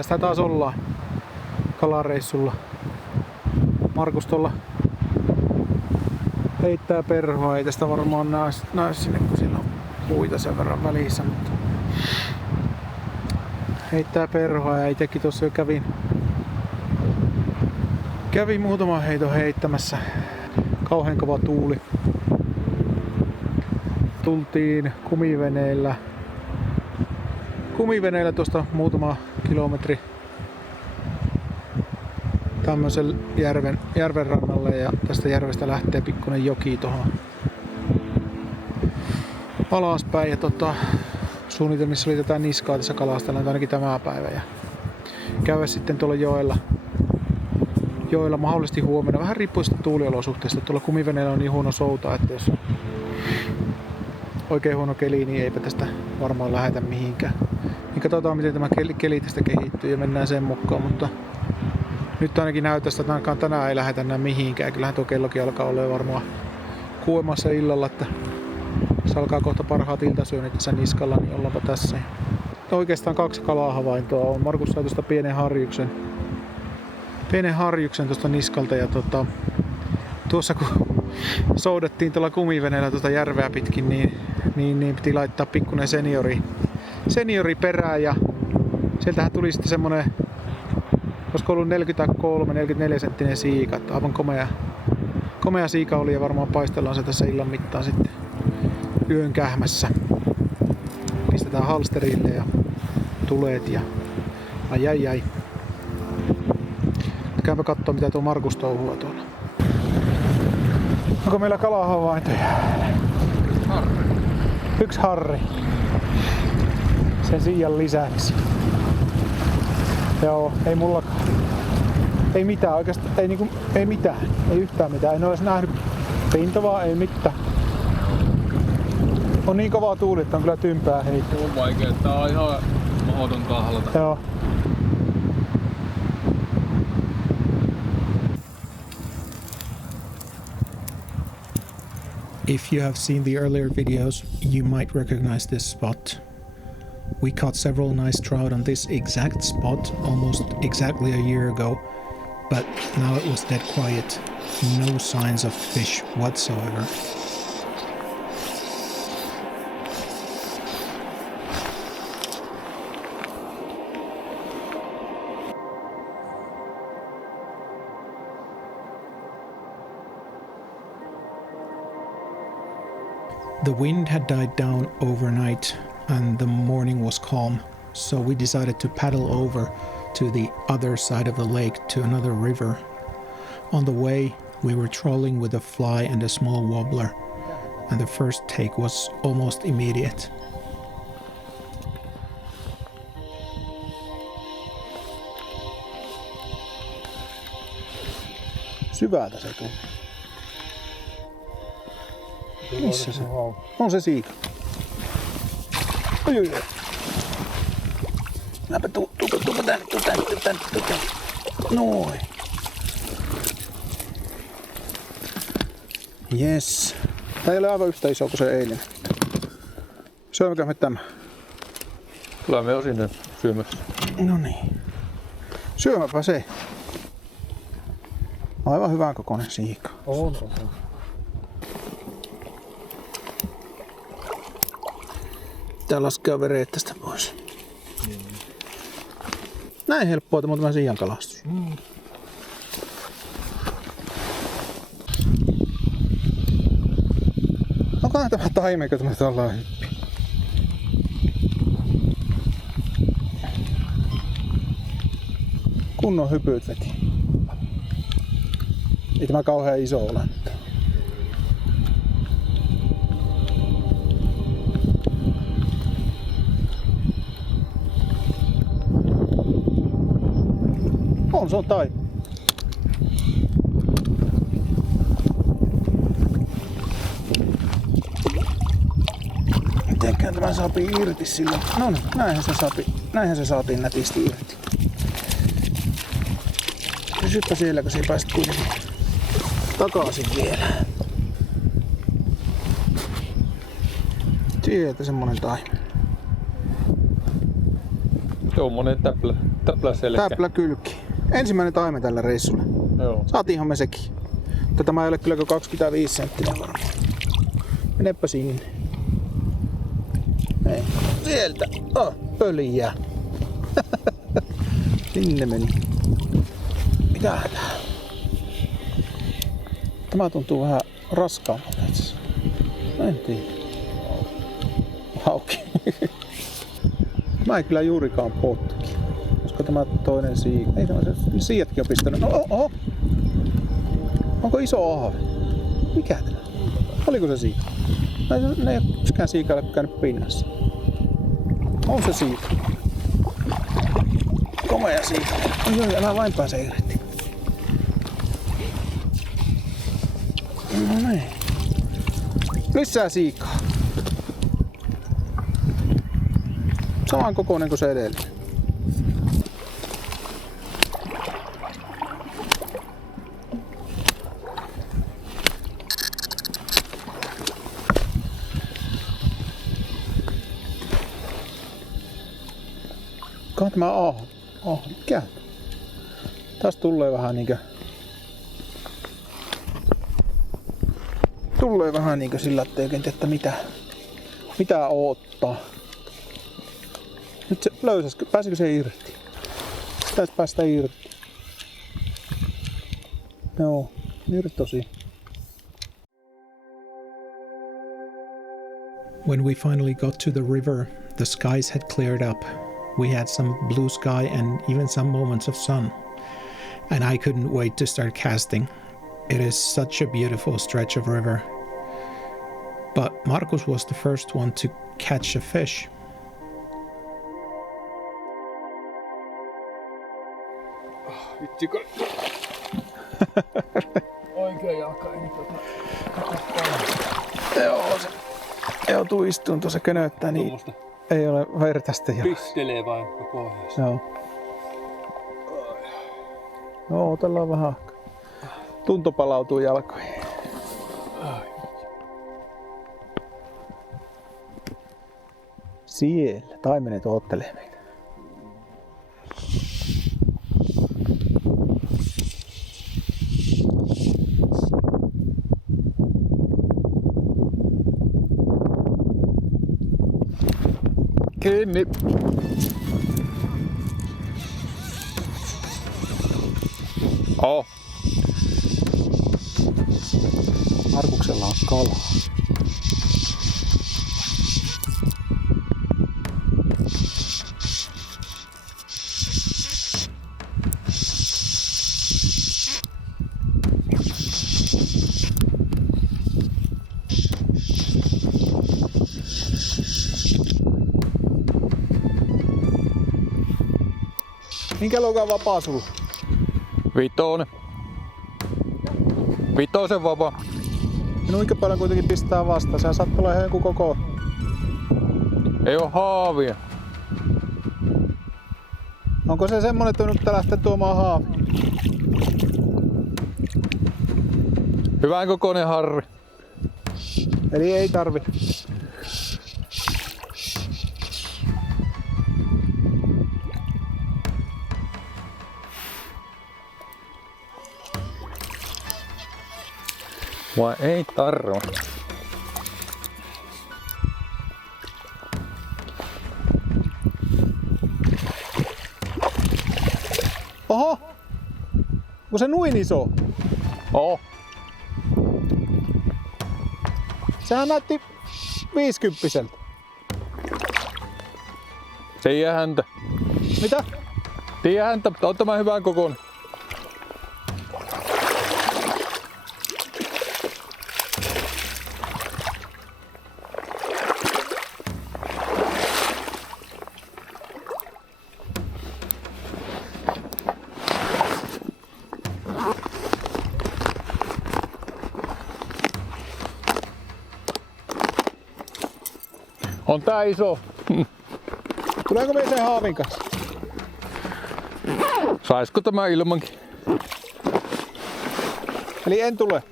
Täällä sitä taas ollaan kalareissulla. Markus tuolla heittää perhoa. Ei tästä varmaan näe sinne, kun siellä on puita sen verran välissä. Mutta heittää perhoa ja itsekin tuossa jo kävin muutaman heiton heittämässä. Kauhean kova tuuli. Tultiin kumiveneellä tuosta muutama kilometri tämmöisen järven rannalle ja tästä järvestä lähtee pikkuinen joki tuohon alaspäin ja suunnitelmissa oli tätä niskaa tässä kalastella ainakin tämä päivä ja käydä sitten tuolla joella mahdollisesti huomenna. Vähän riippuu sitten tuuliolosuhteista. Tuolla kumiveneellä on niin huono souta, että jos on oikein huono keli, niin eipä tästä varmaan lähetä mihinkään. Niin katsotaan miten tämä keli tästä kehittyy ja mennään sen mukaan, mutta nyt ainakin näyttää, että ainakaan tänään ei lähetä enää mihinkään. Kyllähän tuo kellokin alkaa olla varmaan kuumassa illalla, että jos alkaa kohta parhaat iltasyönnit tässä niskalla, niin ollaanpa tässä. Oikeastaan 2 kalahavaintoa on. Markus sai tuosta pienen harjuksen tuosta niskalta ja tuossa kun soudettiin tuolla kumiveneellä tuota järveä pitkin, niin piti laittaa pikkuinen seniori perään ja sieltähän tuli sitten semmonen, olisiko ollut 43-44 senttinen siika, aivan komea siika oli ja varmaan paistellaan se tässä illan mittaan sitten yön kähmässä. Pistetään halsterille ja tuleet ja ai. Käypä kattoo mitä tuo Markus touhua tuolla. Onko meillä kalahavaintoja? Yksi harri. Sen siian lisäksi. Joo, ei mullakaan. Ei mitään oikeastaan, ei mitään. Ei yhtään mitään. En olisi nähnyt pintavaa, ei mitään. On niin kovaa tuuli, että on kyllä tympää heittää. On vaikea, tää on ihan mahdoton kahlata. Joo. If you have seen the earlier videos, you might recognize this spot. We caught several nice trout on this exact spot almost exactly a year ago, but now it was dead quiet. No signs of fish whatsoever. The wind had died down overnight and the morning was calm, so we decided to paddle over to the other side of the lake to another river. On the way, we were trolling with a fly and a small wobbler, and the first take was almost immediate. Syvältä se tuli. Missä se on? On se siika. Oi. Näpä tuu tänne. Noin. Yes. Tää ei ole aivan yhtä iso kuin se eilen. Syömmekö me tämä? Kyllä me on sinne syömässä. No niin. Syömäpä se. Aivan hyvän kokoinen siika. On. Pitää laskea vereet tästä pois. Näin helppoa tämä siian kalastus. Onkohan tämä taimeko tämä tällainen hyppi? Kunnon hypyt veti. Ei tämä kauhean iso ole. Se on tai. Mitenkään tämä saapi irti silloin? No niin, näinhän se saatiin nätisti irti. Pysypä siellä, kun sä pääsit kuitenkin takaisin vielä. Sieltä semmonen tai. Tuommoinen täplä selkä. Täplä kylki. Ensimmäinen taimen tällä reissulla. Joo. Saatiinhan me sekin. Mutta tämä ei ole kyllä 25 senttiä varmaan. Menepä sinne. Ei. Sieltä. Pöliä. Sinne meni. Mitähän tää? Tämä tuntuu vähän raskaammalta itse asiassa. En tiedä. Hauki. Mä en kyllä juurikaan potki. Koska tämä toinen siika. Ei tämä se siijatkin on pistänyt. Oho! Onko iso ahve? Mikä tämä? Oliko se siika? Ne ei ole yksikään siikalle käynyt pinnassa. On se siika. Komea siika. Oi, älä vain pääse irti. No niin. Lisää siikaa. Saman kokoinen kuin se edellinen. Mikä tämä aho? Mikä? Taas tulee vähän niinkö... Tulee vähän niinkö sillä, ettei oikein tiedä, mitä odottaa. Nyt se löysäskö? Pääsikö se irti? Pitäis päästä irti. Joo, irtosi. When we finally got to the river, the skies had cleared up. We had some blue sky and even some moments of sun. And I couldn't wait to start casting. It is such a beautiful stretch of river. But Markus was the first one to catch a fish. Vitsikö? Oikea jalka ei nyt Joo, tuu istuun tuossa könöttää, niin tuommoista ei ole vertaista jo. pistelee vain pohjassa. Joo. Joo, otellaan vähän. Tunto palautuu jalkoihin. Siellä, taimenet oottelee meitä. Kiinni. Markuksella on kalaa. Minkä luokan vapaa sulla? Vitosen vapaa. Ja kuinka paljon kuitenkin pistää vastaan? Sehän saattaa olla ihan joku koko... Ei oo haavia. Onko se semmonen, että nyt lähtee tuomaan haavi? Hyvän kokoinen harri. Eli ei tarvi. Vai ei tarvi? Oho! Onko se noin iso? Oo. Sehän näytti 50-seltä. Se jää häntä. Mitä? Tiedä häntä, on tämä hyvän kokoinen. On tää iso. Tuleeko me sen haavin kanssa? Saisko tämä ilmankin? Eli en tule.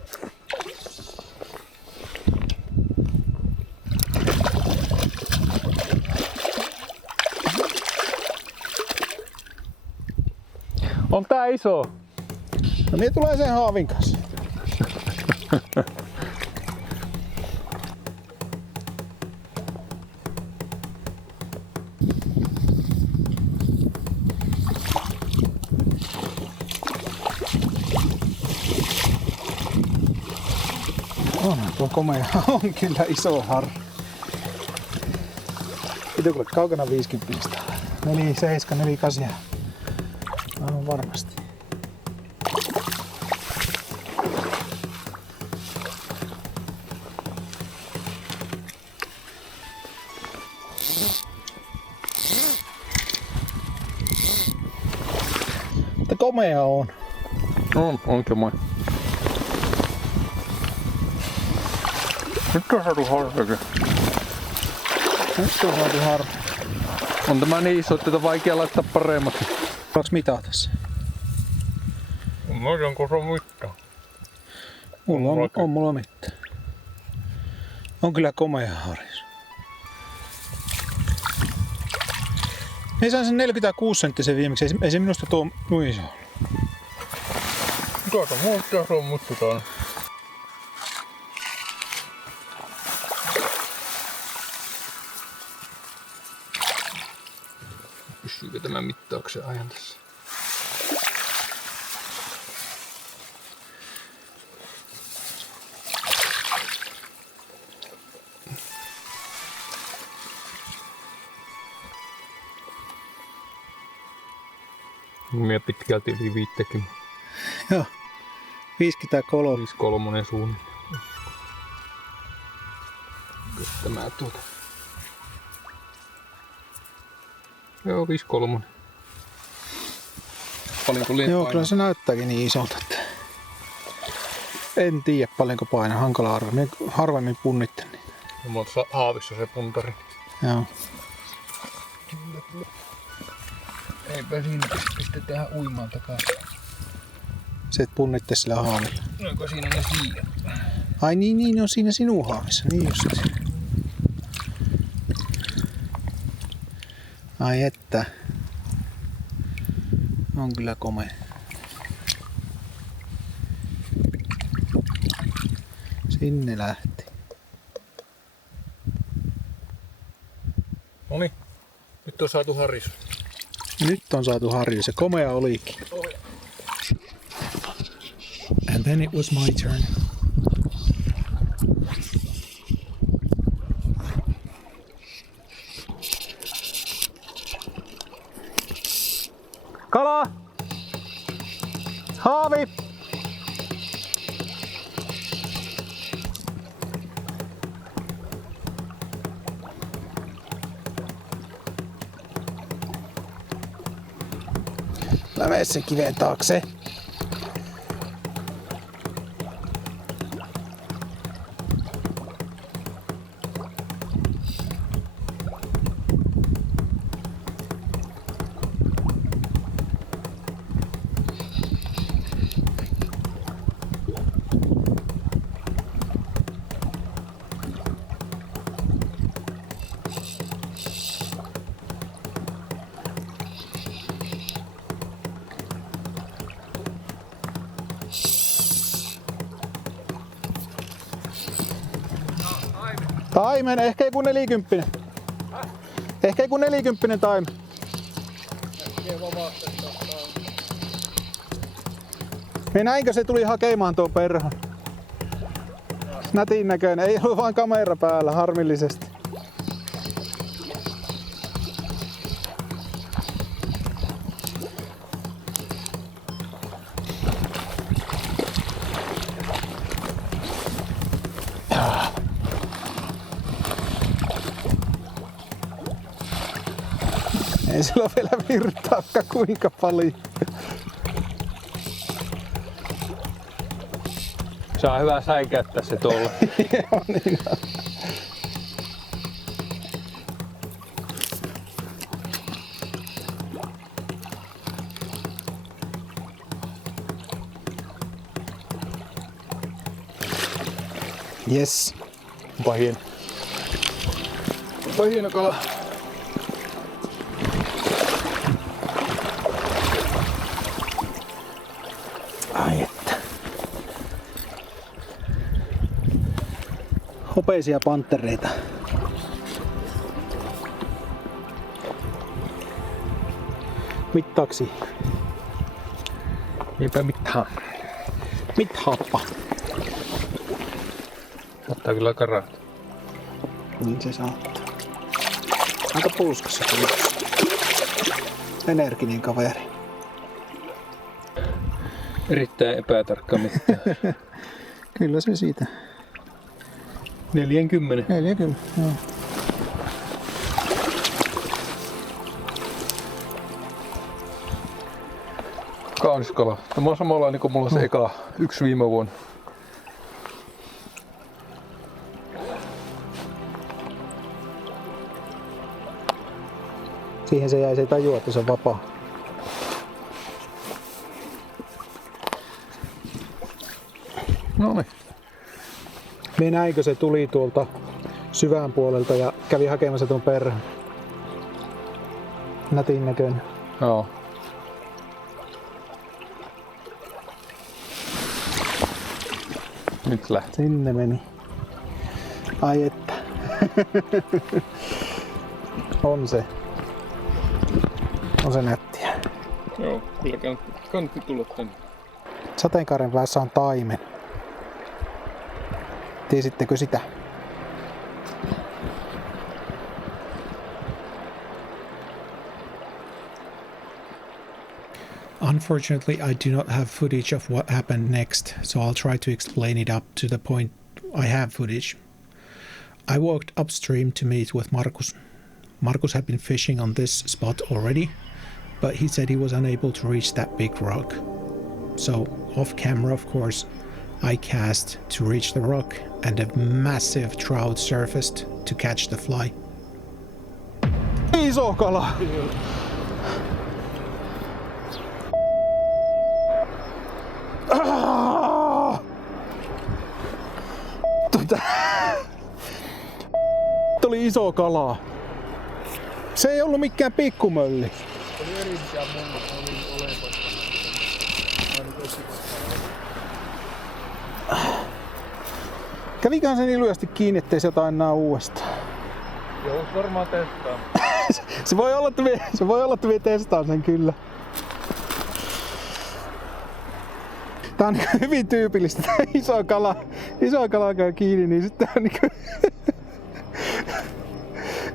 On tää iso. No mie tulee sen haavin kanssa. Onhan tuo komea. On kyllä iso harri. Ei kuule kaukana 50. 47, 48. Aivan varmasti. Mutta komea on. On semmoinen. Nyt on saatu harrakin. Nyt on saatu harri. On tämä niin iso, että tätä on vaikea laittaa paremmaksi. Saaks mitata tässä? Mä en onko se mitään. Mulla mitään. On kyllä komea haris. Ei sain sen 46 senttisen viimeksi. Ei se minusta tuo noin iso. Tuota muuttaa se on muistetaan. Pysyykö tämä mittauksen ajan tässä? Mie pitkälti yli 50. Joo. 53. 53 suunnilleen. Kyllä tämä tuota. Joo, 53. Paljonko liian Joo, painaa? kyllä se näyttääkin niin isolta, että en tiedä paljonko painaa. Hankala arva. Minä harvemmin punnittelen niitä. Ja mulla on tuossa haavissa se puntari. Joo. Eipä siinä pistetään uimaan takaisin. Se et punnitte sillä haavilla. No onko siinä ne siiat? Ai niin, ne on siinä sinun haavissa. Niin just. Ai että. On kyllä komea. Sinne lähti. Noniin. Nyt on saatu haris. Nyt on saatu harju. Se komea olikin. And then it was my turn. Kala! Haavi! Mä menen sen kiven taakse. Taimen, ehkä joku 40. Ehkä joku 40 taimen. Me näinkö se tuli hakemaan tuo perhon? Nätin näköinen, ei ollut vaan kamera päällä, harmillisesti. Ei sillä ole vielä virtaakaan kuinka paljon. Saa hyvä säikäyttää se tuolla. Joo, niin on. Yes. Onpa hieno. Onpa hieno kala. Hopeisia panttereita. Mittaksi. Eipä mitään. Mithappa. Ottaa kyllä karat. Niin se saattaa. Aika pulskassa kyllä. Energinen kaveri. Erittäin epätarkka mitään. Kyllä se siitä. 40. 40, joo. Kaunis kala. Tämä on samanlainen kuin mulla se eka yksi viime vuonna. Siihen se jäi, se ei tajua, että se on vapaa. No niin. Me näinkö se tuli tuolta syvään puolelta ja kävi hakemassa tuon perhon. Nätin näköinen. Joo. Nyt lähti. Sinne meni. Ai että. On se. On se nättiä. Joo, kyllä kannatti tulla tänne. Sateenkaaren päässä on taimen. Tiesittekö sitä? Unfortunately, I do not have footage of what happened next, so I'll try to explain it up to the point I have footage. I walked upstream to meet with Markus. Markus had been fishing on this spot already, but he said he was unable to reach that big rock. So, off camera, of course, I cast to reach the rock, and a massive trout surfaced to catch the fly. Iso kala! Tuli iso kala. Se ei ollut mikään pikkumölli. Käviköhän se niin lyhyesti kiinni, ettei se jotain enää uudestaan? Joo, varmaan testaa. Se voi olla, että vie testaan sen kyllä. Tää on niin hyvin tyypillistä, että iso kala käy kiinni, niin sitten on niin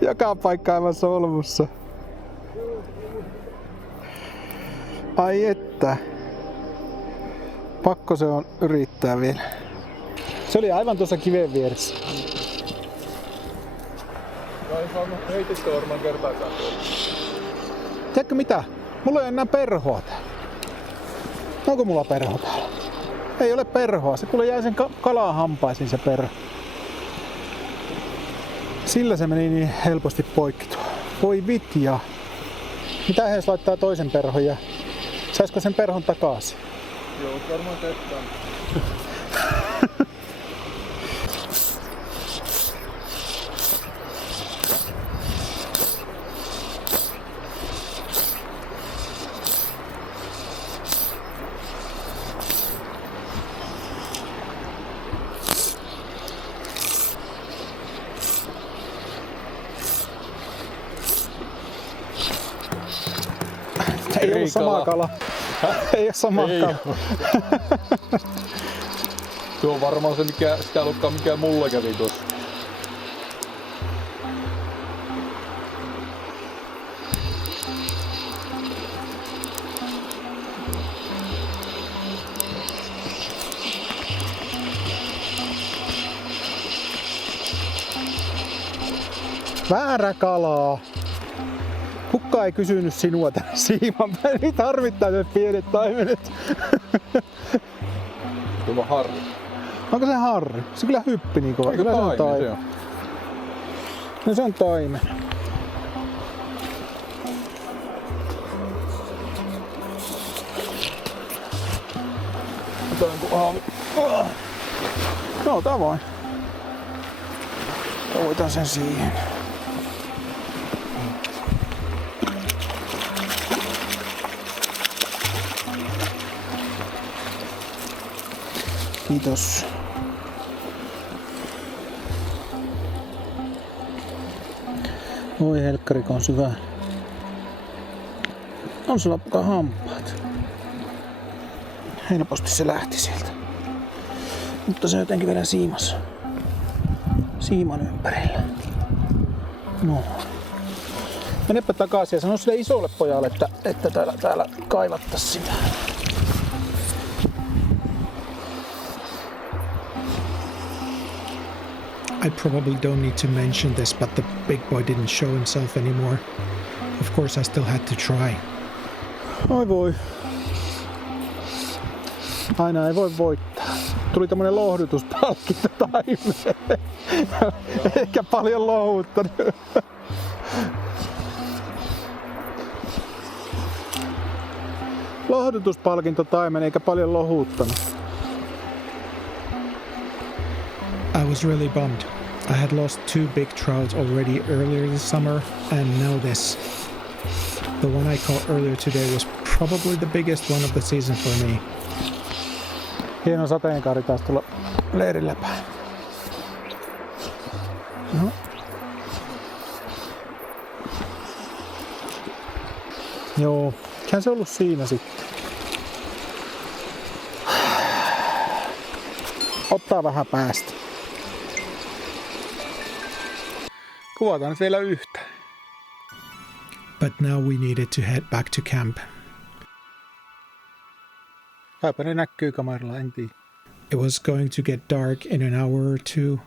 joka paikka aivan solmussa. Ai että. Pakko se on yrittää vielä. Se oli aivan tuossa kiven vieressä. Ei saanut heitettyä varmaan kertaakaan. Tiedätkö mitä? Mulla ei enää perhoa täällä. Onko mulla perho täällä? Ei ole perhoa. Se kuule jäi sen kalan hampaisiin se perho. Sillä se meni niin helposti poikki tuo. Voi vitja. Mitä jos laittaa toisen perhon ja saisiko sen perhon takaisin? Joo, varmaan testaan. Ei ollut sama kala. Ei ole sama kala. Tuo on varmaan se, mikä sitä lukkaa, mikä mulla kävi tuossa. Väärä kalaa. Kukaan ei kysynyt sinua tänne siiman päin. Nyt harmittaa ne pienet taimenet. Tuo on harri. Onko se harri? Se kyllä hyppi niin kova. Kyllä se on taimen. No se on taimen. No tää vain. Oitan sen siihen. Kiitos. Oi helkkari, kun on syvä. On sulla mukaan hampaat. Helposti se lähti sieltä. Mutta se jotenkin vielä siiman ympärillä. No. Menepä takaisin ja sano sille isolle pojalle, että täällä kaivattais sitä. I probably don't need to mention this, but the big boy didn't show himself anymore. Of course, I still had to try. Oi voi. Aina ei voi voittaa. Tuli tämmönen lohdutuspalkinto taimeen. Eikä paljon lohuttanut. Lohdutuspalkinto taimen eikä paljon lohuttanut. I was really bummed. I had lost 2 big trout already earlier this summer, and now this. The one I caught earlier today was probably the biggest one of the season for me. Hieno sateenkaari taas tulla leirillä päin. No. Joo, eihän se ollut siinä sitten. Ottaa vähän päästä. Kuvataan nyt vielä yhtä. But now we needed to head back to camp. Kaipa ne näkyy kameralla, en tiedä. It was going to get dark in an hour or two,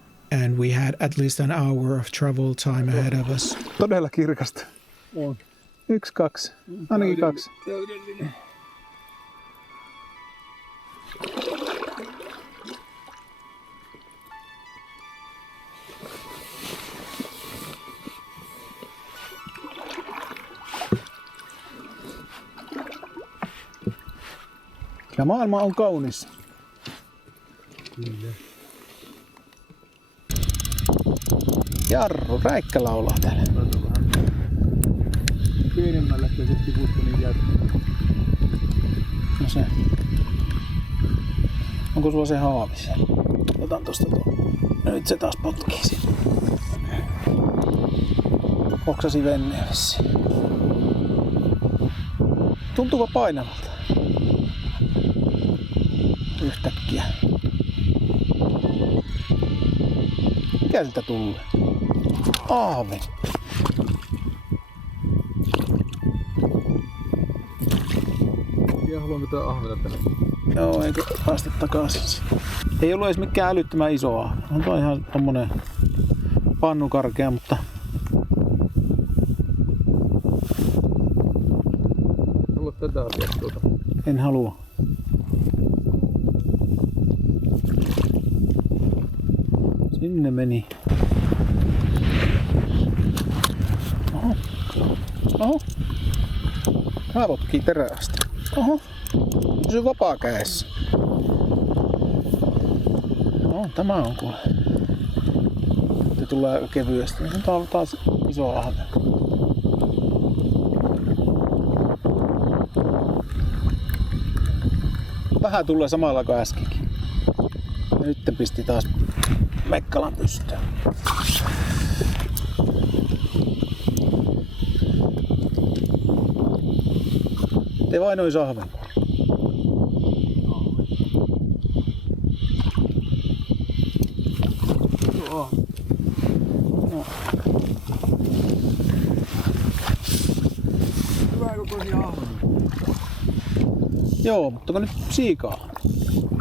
and we had at least an hour of travel time ahead of us. Todella kirkasta. On. 1, 2. Ainakin 2. Ja maailma on kaunis. Kyllä. Jarru, räikkä laulaa täällä. Pienemmällä se tipusta niin jää. No se. Onko sulla se haavi siellä? Otan tosta tuon. Nyt se taas potkii sinne. Oksasi venneen vissiin. Tuntuupa painavalta. Yhtäkkiä. Mikä siltä tulee? Ahven. Ja haluanko tää ahveta tänne? Joo, eikö päästä takaisin. Ei ollut edes mikään älyttömän iso ahven. On toi ihan tommonen pannukarkea, mutta Haluat tätä asiaa tuota. en halua. Sinne meni. Oho. Oho. Tää potkii terästä. Oho. Pysy vapaa kädessä. No, tämä on kuule. Se tulee kevyesti. Tämä on taas iso ahven. Vähän tulee samalla kuin äskenkin. Ja nyt pisti taas Mekkalan pystyyn. Te vain ois ahven. Joo. No. Hyvä kokoisia ahvenia. Joo, mutta kun nyt siikaa.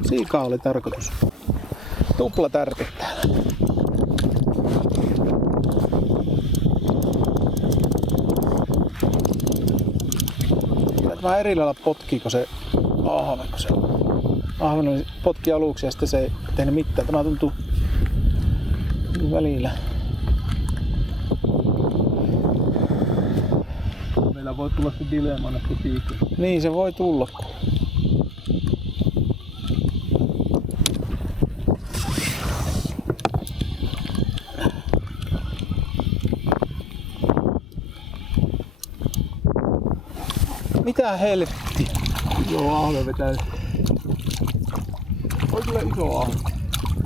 Siikaa oli tarkoitus. Tupla tärpit täällä. Kyllä vähän eri lailla potkiiko se ahven, kun se ahven oli potki aluksi ja sitten se ei tehnyt mitään. Tämä tuntuu välillä. Meillä voi tulla se dilemma näistä siikoista. Niin se voi tulla. Mitä helvettiä? Joo, ahve vetää. On kyllä iso ahve.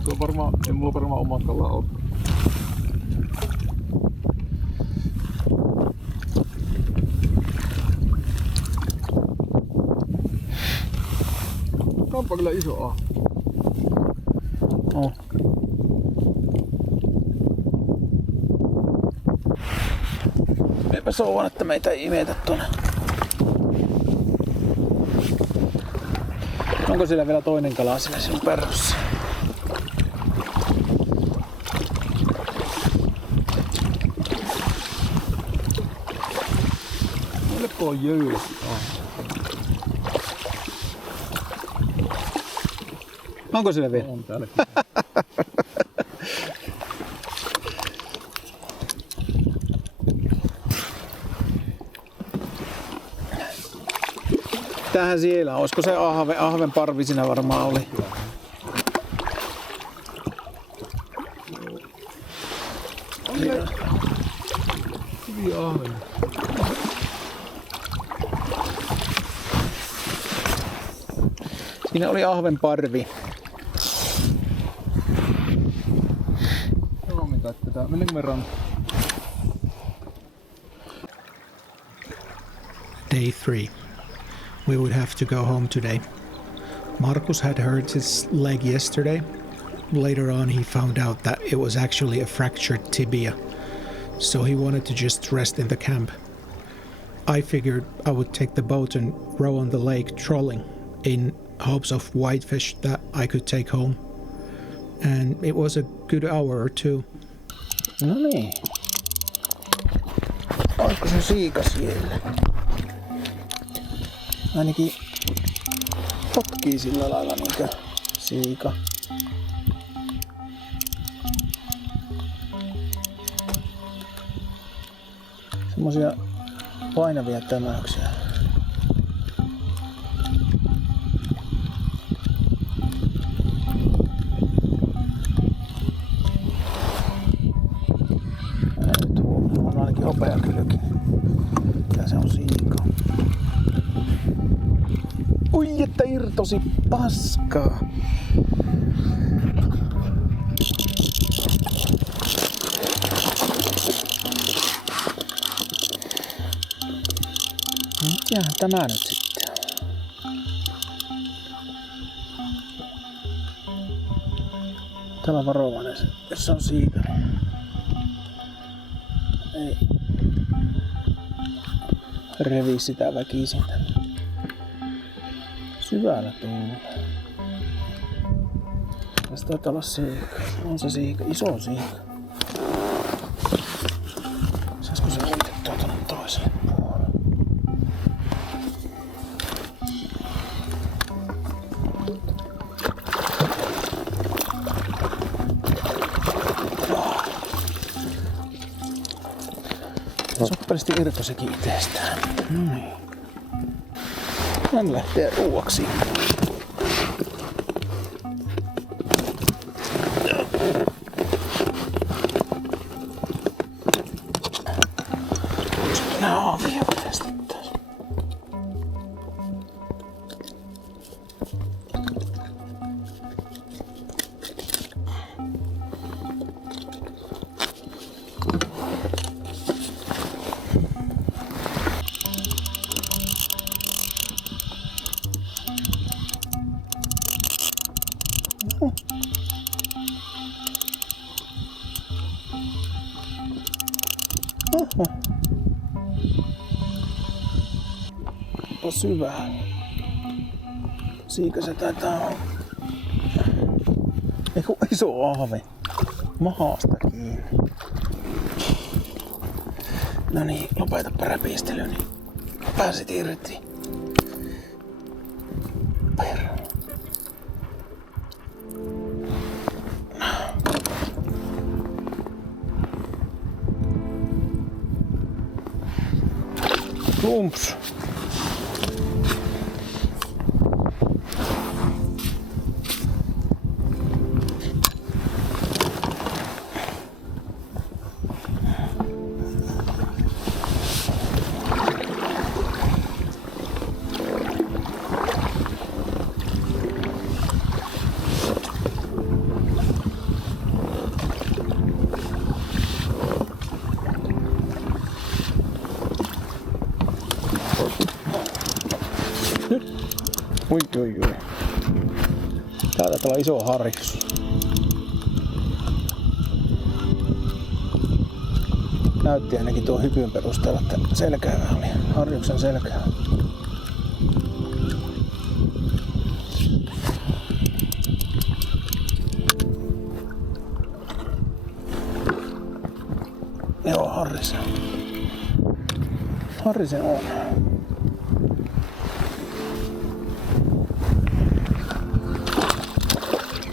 Se on varmaan, ei mulla varmaan omat kalaa ole. Kampa kyllä iso ahve. Oh. Eipä souvan, että meitä ei imetä tuonne. Onko siellä vielä toinen kala siinä sinun perrossa? Melko on jöysi. Onko siellä vielä? On täällä. Tähän siellä, olisiko se ahven parvi siinä varmaan oli? Hyviä ahvenia. Siinä oli ahven parvi. Joo, mitä tätä. Mennäänkö me rantaan? Day 3. We would have to go home today. Markus had hurt his leg yesterday. Later on, he found out that it was actually a fractured tibia, so he wanted to just rest in the camp. I figured I would take the boat and row on the lake trolling in hopes of whitefish that I could take home. And it was a good hour or two. No niin. Olisiko se siika siellä? Ainakin potkii sillä lailla niinkö siika. Semmosia painavia tömäyksiä. Nyt on ainakin hopea kylki. Tää se on siika. Ui, että irtosi paskaa. Mitähän tämä nyt sitten on? Täällä on varovainen, jos se on siika. Ei revi sitä väkisin. Syvällä tuulee. Tässä taitaa olla siika. On se siika, iso siika. Saisiko se uitettua tuonne toiselle puolelle? Soppelisti irtosikin itsestään. Noin. Hän lähtee ruuaksi. Nää aavia testittäis. Oho. Onpa syvää. Siika se taitaa olla. Eiku iso ahve. Mahasta kiinni. No niin, lopetapa räpistely, niin pääsit irti. Perä. Plumps. Oi, oi, oi. Tää taitaa olla iso harjus. Näytti ainakin tuo hypyn perusteella, että selkäävä oli. Harjuksen selkäävä. Joo, harrisen. Harrisen on.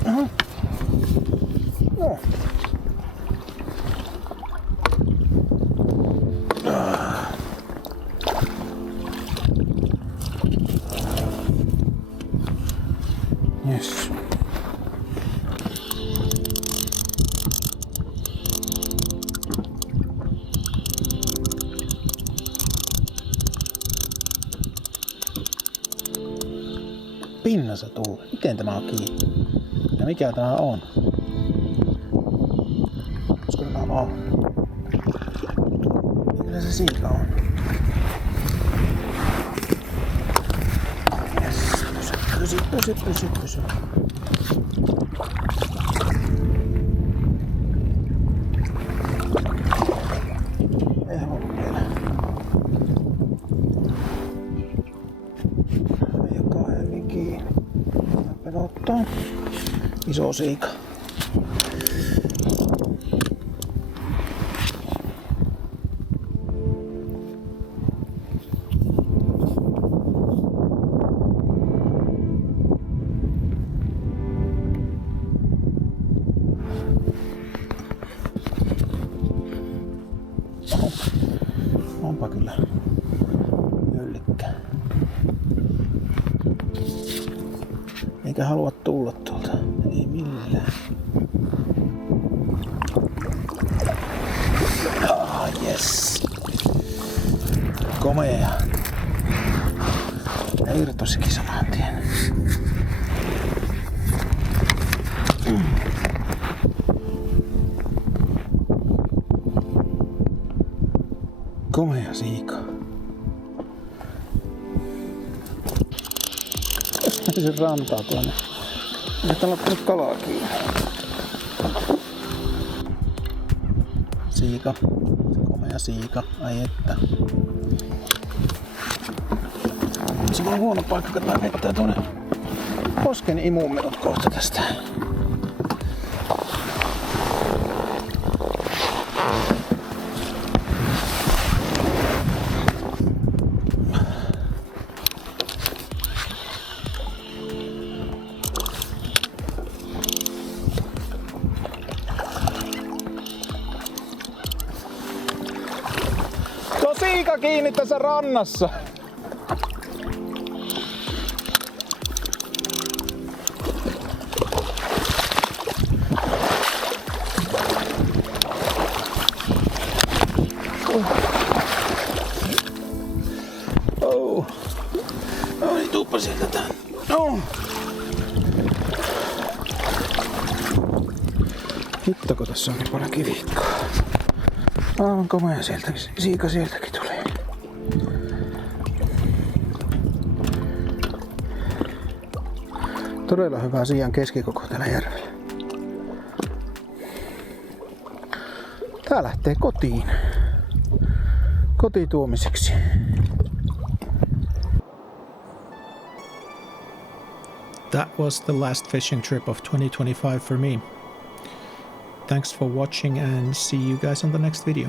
Aha. No. Yes. Pinnassa tuu. Miten tämä on kiinni? Ja mikä tämä on? Koska tämä on? Mikä se siika on? Yes. Pysy. Ei halua vielä. Ei oo kahden kiinni. Pelottaa. Iso siika. Onpa kyllä jöllikkä. Eikä halua tulla tuolta. Ei millään. Ah, yes. Komea. Ja irtosikin saman tien. Komea siika. Se rantaa tuonne. Täällä on ottanut kalaa kiinni. Siika. Komea siika. Ai että. Se on huono paikka, kun tää vetää tuonne kosken imuun menot kohta tästä. Se on siika kiinni tässä rannassa. Oh. Ai, tuuppa sieltä tän. No. Hittako tässä on niin paljon kivikkoa. Aivan komea sieltä. Siika sieltäkin tuli. Todella hyvä siian keskikoko täällä järvellä. Tää lähtee kotiin. Kotituomiseksi. That was the last fishing trip of 2025 for me. Thanks for watching and see you guys on the next video.